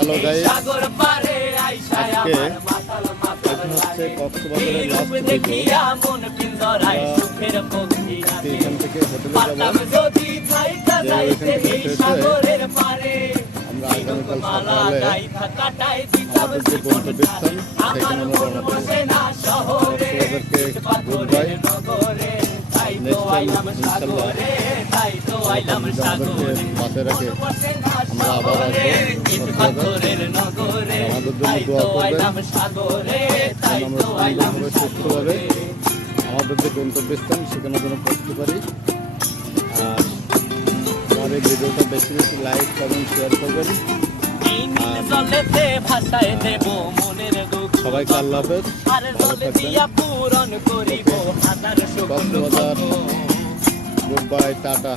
Hello guys, আজকে এটা হচ্ছে কক্সবাজারের লাস্ট ভিডিও। এখান থেকে হোটেলে যাব, যে ওইখান থেকে ফ্রেশ হয়ে আমরা আগামীকাল সকালে আমাদের যে গন্তব্যস্থান সেখানে আমরা রওনা দেব। কক্সবাজারকে গুড বাই। নেক্সট টাইম ইনশাল্লাহ আমাদেরকে বাঁচে রাখে আমরা আবার আসবো কক্সবাজার। আমাদের জন্য দোয়া করবেন, আমরা সুন্দরভাবে সুস্থভাবে আমাদের যে গন্তব্যস্থান সেখানে যেন পৌঁছতে পারি। আর আমার এই ভিডিওটা বেশি বেশি লাইক কমেন্ট শেয়ার করবেন। সবাইকে আল্লাহ হাফেজ, ভালো থাকবেন। Cox's Bazar good bye, tata.